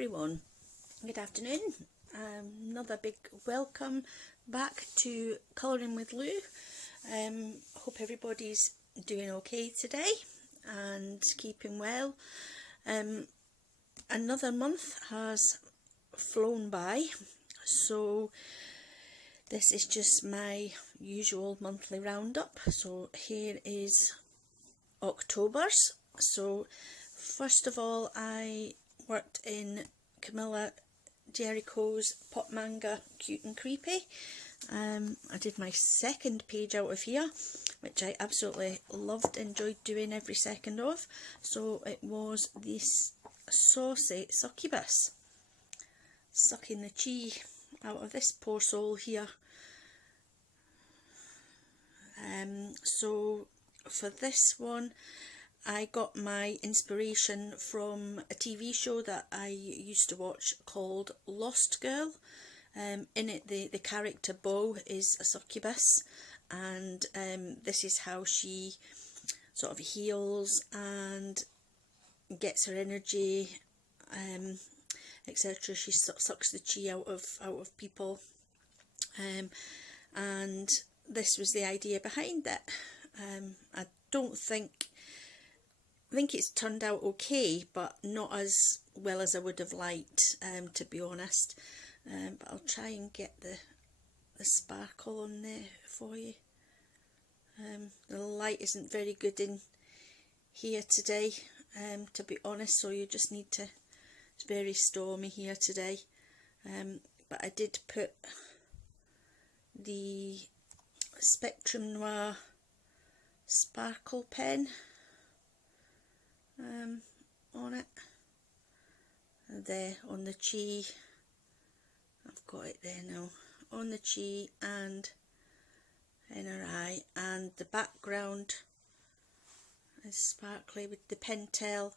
everyone, good afternoon. Another big welcome back to Colouring with Lou. Hope everybody's doing okay today and keeping well. Another month has flown by, so this is just my usual monthly roundup. So here is October's. So first of all, I worked in Camilla Jericho's Pop Manga Cute and Creepy. I did my second page out of here, which I absolutely loved, enjoyed doing every second of. So it was this saucy succubus sucking the chi out of this poor soul here. So for this one, I got my inspiration from a TV show that I used to watch called Lost Girl. In it, the character Beau is a succubus, and this is how she sort of heals and gets her energy, etc. She sucks the chi out of people, and this was the idea behind it. I think it's turned out okay, but not as well as I would have liked, to be honest. But I'll try and get the sparkle on there for you. The light isn't very good in here today, to be honest, so you just need to, it's very stormy here today. But I did put the Spectrum Noir sparkle pen on it, and there on the chi. I've got it there now, on the chi and in her eye, and the background is sparkly with the Pentel.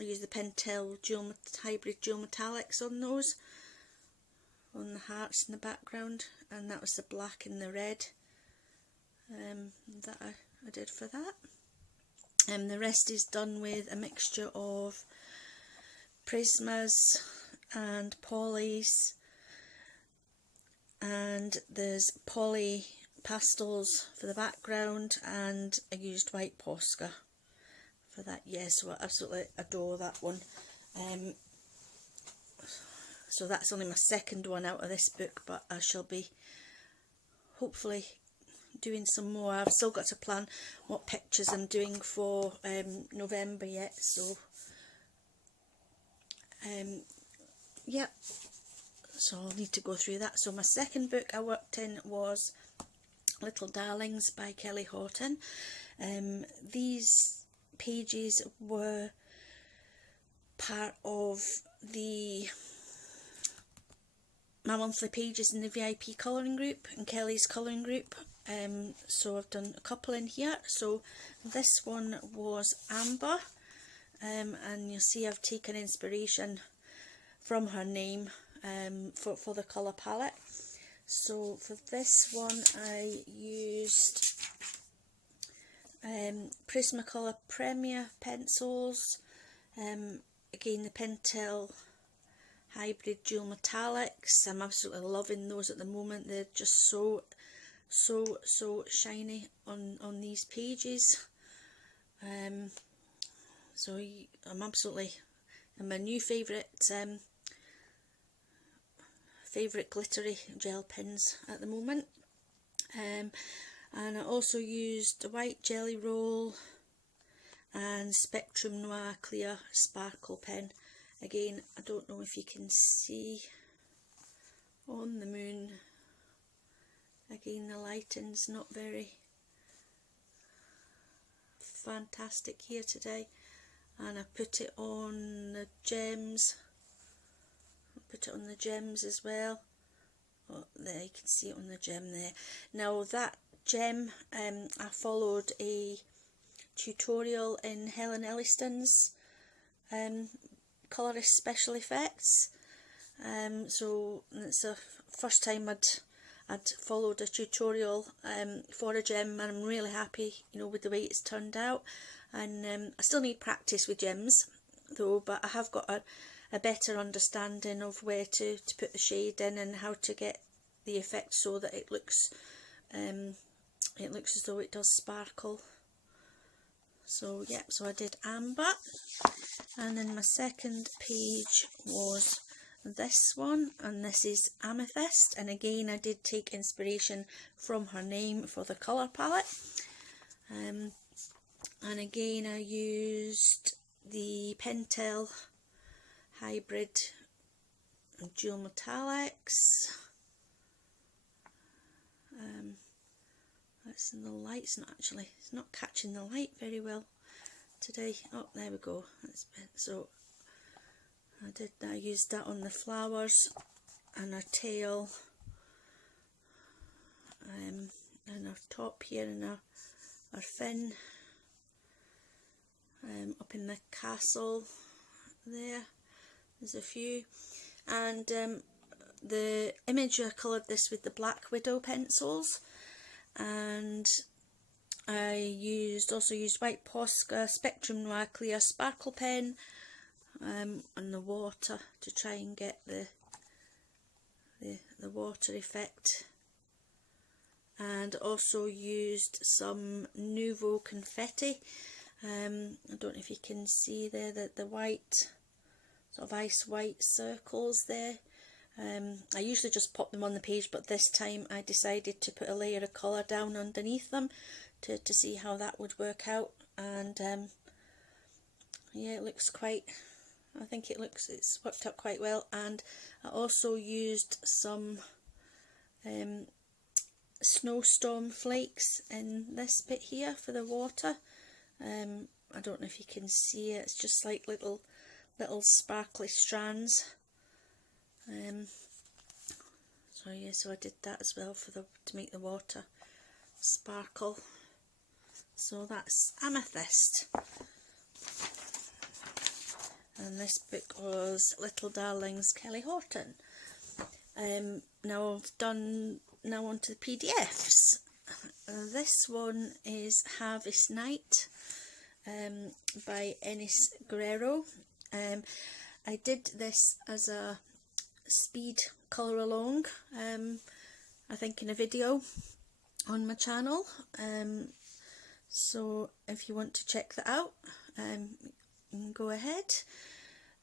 I use the Pentel hybrid dual metallics on those, on the hearts in the background, and that was the black and the red that I did for that. The rest is done with a mixture of Prismas and polys, and there's poly pastels for the background, and I used white Posca for that. Yes, so I absolutely adore that one. So that's only my second one out of this book, but I shall be hopefully doing some more. I've still got to plan what pictures I'm doing for November yet, so yeah, so I'll need to go through that. So my second book I worked in was Little Darlings by Kelly Horton. These pages were part of my monthly pages in the VIP colouring group and Kelly's colouring group. So I've done a couple in here. So this one was Amber, and you'll see I've taken inspiration from her name for the colour palette. So for this one I used Prismacolor Premier pencils, again the Pentel hybrid dual metallics. I'm absolutely loving those at the moment. They're just so shiny on these pages. So I'm my new favourite glittery gel pens at the moment. And I also used a white Jelly Roll and Spectrum Noir clear sparkle pen. Again, I don't know if you can see on the moon. Again, the lighting's not very fantastic here today, and I put it on the gems. Put it on the gems as well. Oh, there you can see it on the gem there. Now that gem, I followed a tutorial in Helen Elliston's Colorist Special Effects. So it's the first time I'd followed a tutorial for a gem, and I'm really happy, with the way it's turned out. And I still need practice with gems though, but I have got a a better understanding of where to put the shade in and how to get the effect so that it looks as though it does sparkle. So yeah, so I did amber, and then my second page was this one, and this is amethyst, and again I did take inspiration from her name for the colour palette, and again I used the Pentel hybrid dual metallics. That's in the light. It's not catching the light very well today. Oh, there we go. That's been, so I used that on the flowers and her tail, and her top here, and her fin, up in the castle there's a few, and the image I coloured this with the Black Widow pencils, and I also used White Posca, Spectrum Noir Clear Sparkle Pen, and the water to try and get the water effect, and also used some Nouveau confetti. I don't know if you can see there the white, sort of ice white circles there. I usually just pop them on the page, but this time I decided to put a layer of colour down underneath them to see how that would work out, and yeah, it looks quite, I think it's worked out quite well. And I also used some snowstorm flakes in this bit here for the water. I don't know if you can see it, it's just like little sparkly strands. So yeah, so I did that as well to make the water sparkle. So that's amethyst. And this book was Little Darlings, Kelly Horton. Now on to the PDFs. This one is Harvest Night by Enys Guerrero. I did this as a speed colour along, I think in a video on my channel, so if you want to check that out, you can go ahead.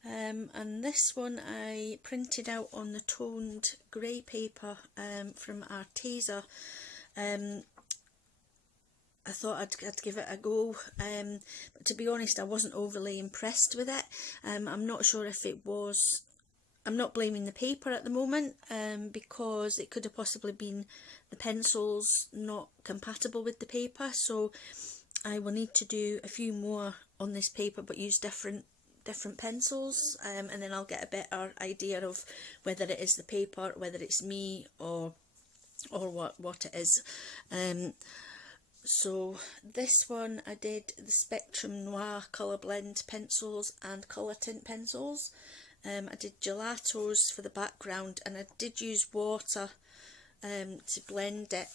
And this one I printed out on the toned grey paper from Arteza. I thought I'd give it a go, but to be honest I wasn't overly impressed with it. I'm not sure if it was, I'm not blaming the paper at the moment, because it could have possibly been the pencils not compatible with the paper, so I will need to do a few more on this paper but use different pencils, and then I'll get a better idea of whether it is the paper, whether it's me, or what it is. So this one I did the Spectrum Noir colour blend pencils and colour tint pencils. I did gelatos for the background, and I did use water to blend it,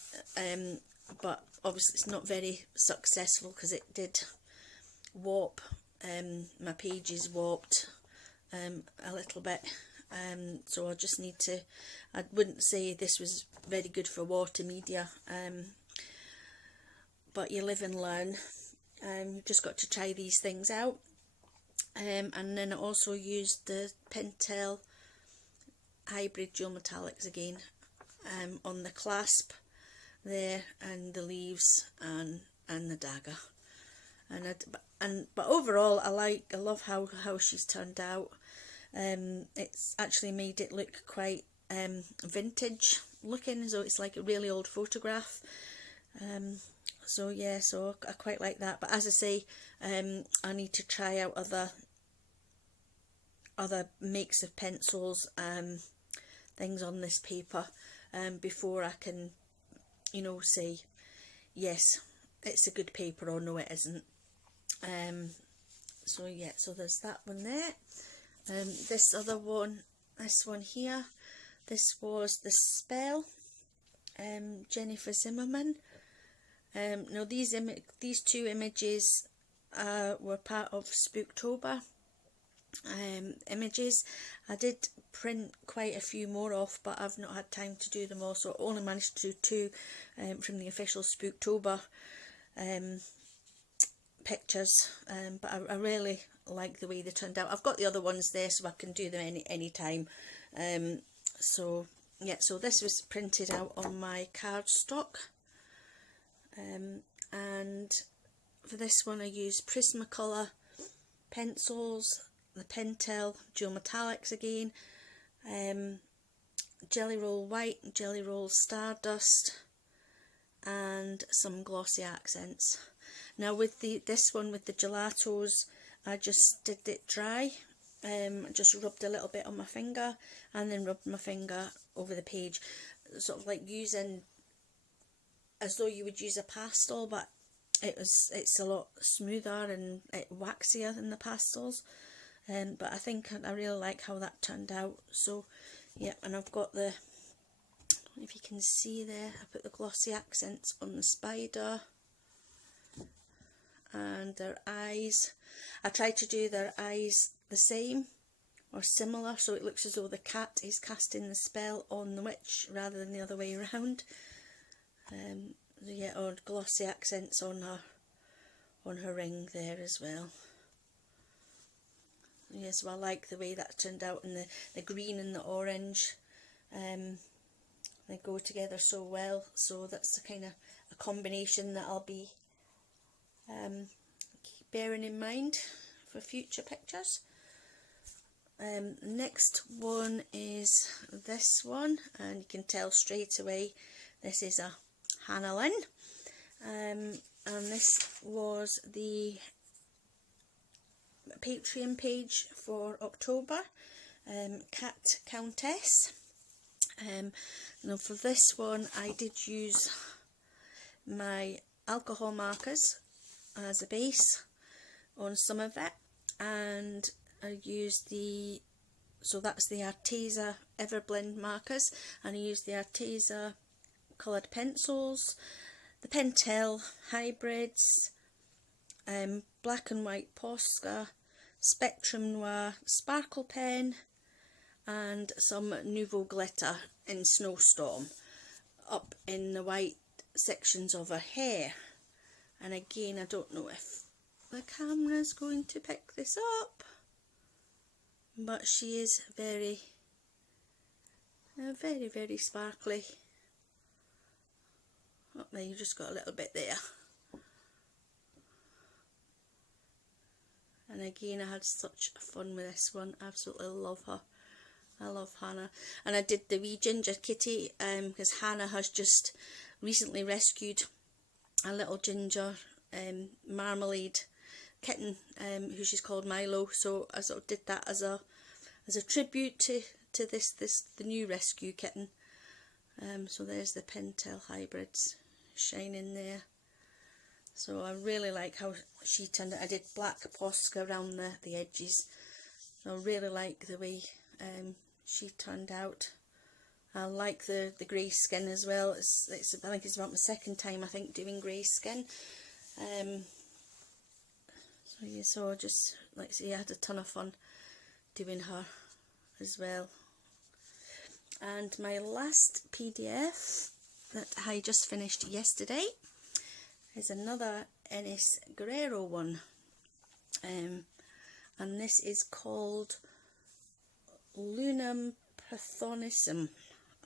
but obviously it's not very successful because it did warp. My pages warped a little bit, so I just need to, I wouldn't say this was very good for water media, but you live and learn. You've just got to try these things out. And then I also used the Pentel hybrid dual metallics again, on the clasp there, and the leaves, and the dagger. But overall I love how she's turned out. It's actually made it look quite vintage looking, so it's like a really old photograph. So yeah, so I quite like that. But as I say, I need to try out other makes of pencils, things on this paper, before I can, say yes, it's a good paper, or no, it isn't. So yeah, so there's that one there. This other one, this one here, this was The Spell, JenniferZimmermann. Now these two images were part of Spooktober, images. I did print quite a few more off, but I've not had time to do them all, so I only managed to do two from the official Spooktober pictures, but I really like the way they turned out. I've got the other ones there so I can do them any time. So yeah, so this was printed out on my cardstock, and for this one I used Prismacolor pencils, the Pentel Dual Metallics again, Jelly Roll White, Jelly Roll Stardust, and some glossy accents. Now with this one with the gelatos, I just did it dry. Just rubbed a little bit on my finger and then rubbed my finger over the page, sort of like using as though you would use a pastel, but it's a lot smoother and waxier than the pastels. But I think I really like how that turned out. So yeah, and I've got the, if you can see there, I put the glossy accents on the spider and their eyes. I tried to do their eyes the same or similar, so it looks as though the cat is casting the spell on the witch rather than the other way around. Yeah, or glossy accents on her ring there as well. Yeah, so I like the way that turned out, and the green and the orange, they go together so well. So that's the kind of a combination that I'll be bearing in mind for future pictures. Next one is this one, and you can tell straight away this is a Hannah Lynn, and this was the Patreon page for October, Cat Countess. Now for this one I did use my alcohol markers as a base on some of it, and I used so that's the Arteza Everblend markers, and I used the Arteza coloured pencils, the Pentel hybrids, black and white Posca, Spectrum Noir sparkle pen, and some Nouveau glitter in Snowstorm up in the white sections of her hair. And again, I don't know if the camera's going to pick this up, but she is very sparkly. Oh, there, you just got a little bit there. And again, I had such fun with this one. Absolutely love her. I love Hannah. And I did the wee ginger kitty because Hannah has just recently rescued a little ginger marmalade kitten who she's called Milo. So I sort of did that as a tribute to the new rescue kitten. So there's the Pentel hybrids shining there. So I really like how she turned out. I did black Posca around the edges. So I really like the way she turned out. I like the grey skin as well. I think it's about my second time doing grey skin. So yeah, so just like I say, I had a ton of fun doing her as well. And my last PDF that I just finished yesterday is another Enys Guerrero one, and this is called Lunam Pathonism.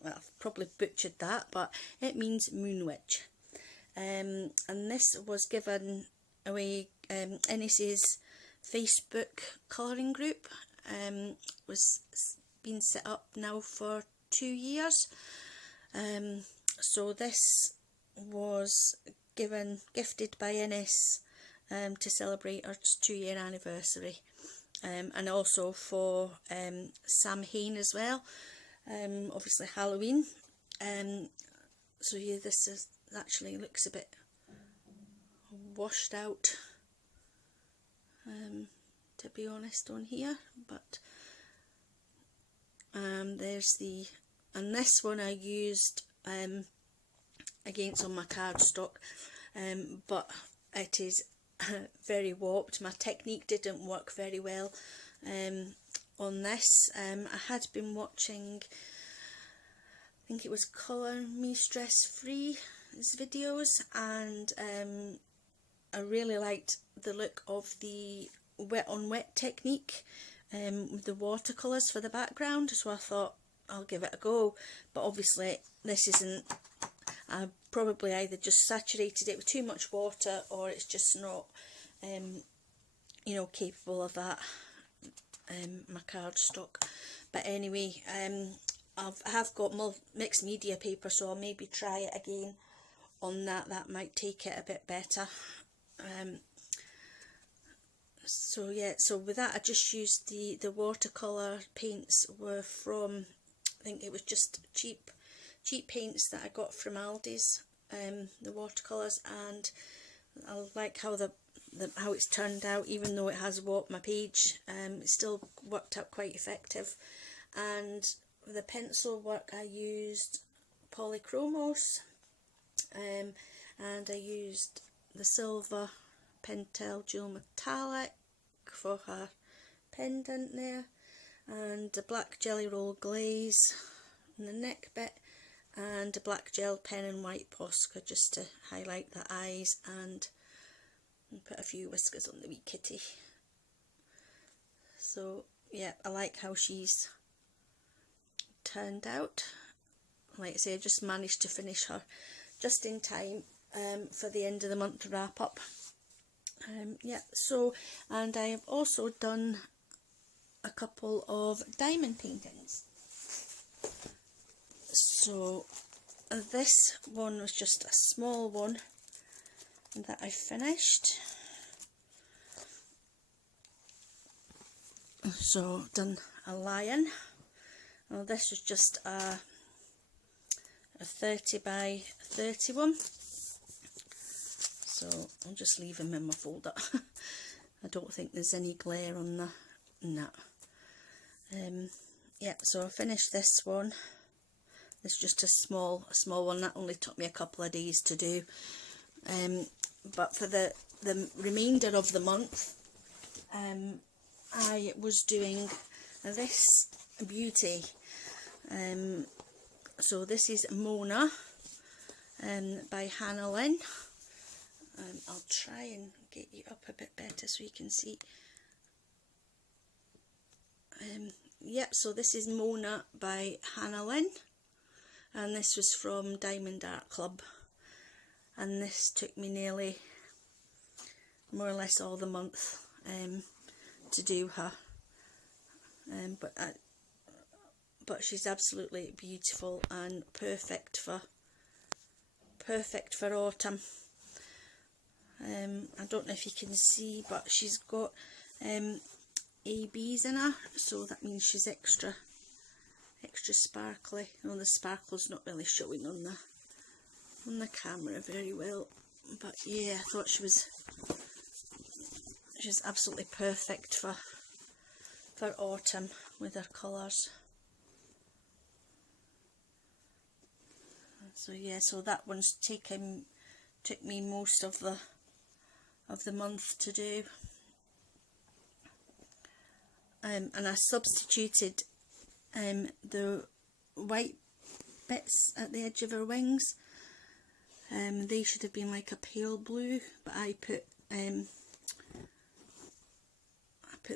Well, I've probably butchered that, but it means moon witch. And this was given away. Enys's Facebook colouring group was been set up now for 2 years. So this was gifted by Enys to celebrate our 2-year anniversary, and also for Samhain as well, obviously Halloween. So yeah, this is actually looks a bit washed out, to be honest, on here, but there's and this one I used against on my cardstock, but it is very warped. My technique didn't work very well, on this. I had been watching, I think it was Colour Me Stress Free videos, and I really liked the look of the wet on wet technique with the watercolours for the background, so I thought I'll give it a go. But obviously this isn't, I probably either just saturated it with too much water, or it's just not you know, capable of that, my cardstock. But anyway, I have got mixed media paper, so I'll maybe try it again on that. That might take it a bit better. So yeah, so with that I just used the watercolour paints were from, I think it was just cheap paints that I got from Aldi's, the watercolours, and I like how how it's turned out. Even though it has warped my page, it still worked out quite effective. And for the pencil work I used Polychromos, and I used the silver Pentel Dual Metallic for her pendant there, and a black Jelly Roll Glaze in the neck bit, and a black gel pen and white Posca just to highlight the eyes and put a few whiskers on the wee kitty. So yeah, I like how she's turned out. Like I say, I just managed to finish her just in time for the end of the month wrap up. Yeah, so, and I have also done a couple of diamond paintings. So this one was just a small one that I finished. So done a lion. Well, this was just a 30 by 31. So I'll just leave him in my folder. I don't think there's any glare on that. Yeah, so I finished this one. It's just a small one that only took me a couple of days to do. But for the remainder of the month, I was doing this beauty. So this is Mona by Lynn. I'll try and get you up a bit better so you can see. Yep, so this is Mona by Lynn, and this was from Diamond Art Club, and this took me nearly more or less all the month to do her. But she's absolutely beautiful and perfect for autumn. I don't know if you can see, but she's got ABs in her, so that means she's extra sparkly. No, the sparkle's not really showing on the camera very well, but yeah, I thought she's absolutely perfect for autumn with her colours. So yeah, so that one's took me most of the month to do. And I substituted the white bits at the edge of her wings. They should have been like a pale blue, but I put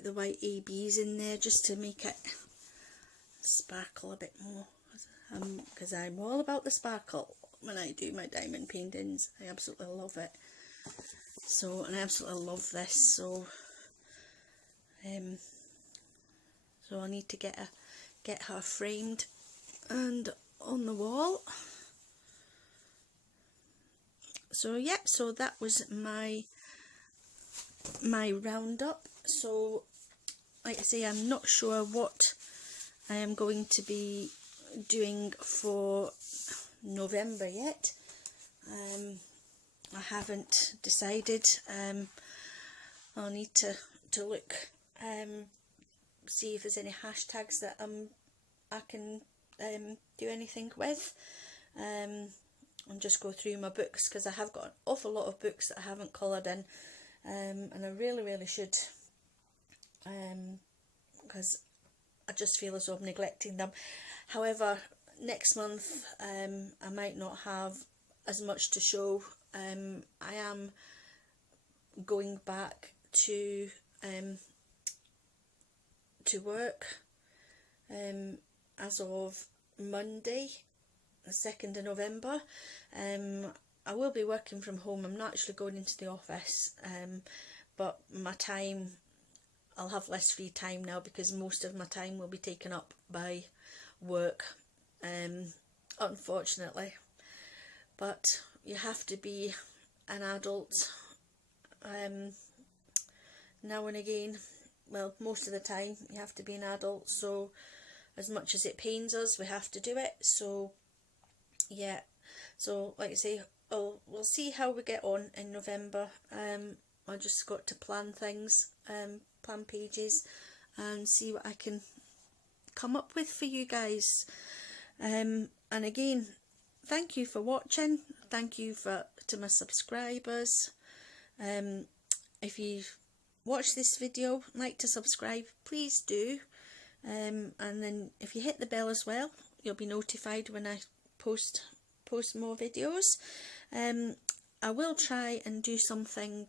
the white ABs in there just to make it sparkle a bit more, because I'm all about the sparkle when I do my diamond paintings. I absolutely love it. So, and I absolutely love this. So so I need to get her framed and on the wall. So yep, so that was my roundup. So like I say, I'm not sure what I am going to be doing for November yet. I haven't decided. I'll need to look, see if there's any hashtags that I can do anything with, and just go through my books, because I have got an awful lot of books that I haven't coloured in, and I really should because I just feel as though I'm neglecting them. However, next month I might not have as much to show. I am going back to work as of Monday, the 2nd of November. I will be working from home. I'm not actually going into the office, but my time, I'll have less free time now because most of my time will be taken up by work, unfortunately. But you have to be an adult now and again. Well, most of the time you have to be an adult, so as much as it pains us, we have to do it. So yeah, so like I say, we'll see how we get on in November. I just got to plan things, plan pages, and see what I can come up with for you guys. And again, thank you for watching. Thank you to my subscribers. If you've watched this video, like to subscribe, please do. And then if you hit the bell as well, you'll be notified when I post more videos. I will try and do something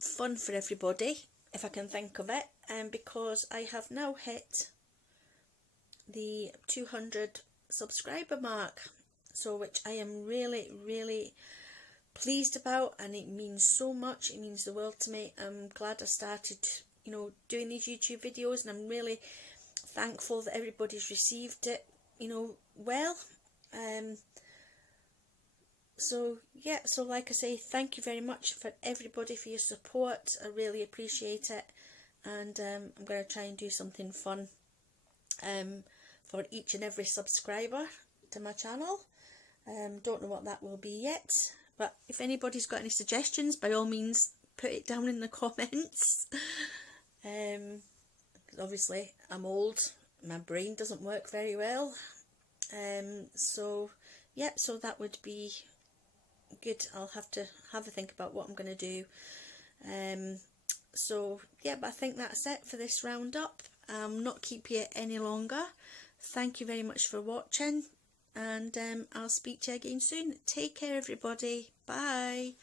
fun for everybody if I can think of it, because I have now hit the 200 subscriber mark, so which I am really pleased about, and it means so much. It means the world to me. I'm glad I started, you know, doing these YouTube videos, and I'm really thankful that everybody's received it, you know, well. So yeah, so like I say, thank you very much for everybody for your support. I really appreciate it, and I'm going to try and do something fun for each and every subscriber to my channel. Don't know what that will be yet, but if anybody's got any suggestions, by all means put it down in the comments. Obviously I'm old, my brain doesn't work very well, so yeah, so that would be good. I'll have to have a think about what I'm going to do. So yeah, but I think that's it for this roundup. Not keep you any longer. Thank you very much for watching, and I'll speak to you again soon. Take care everybody. Bye.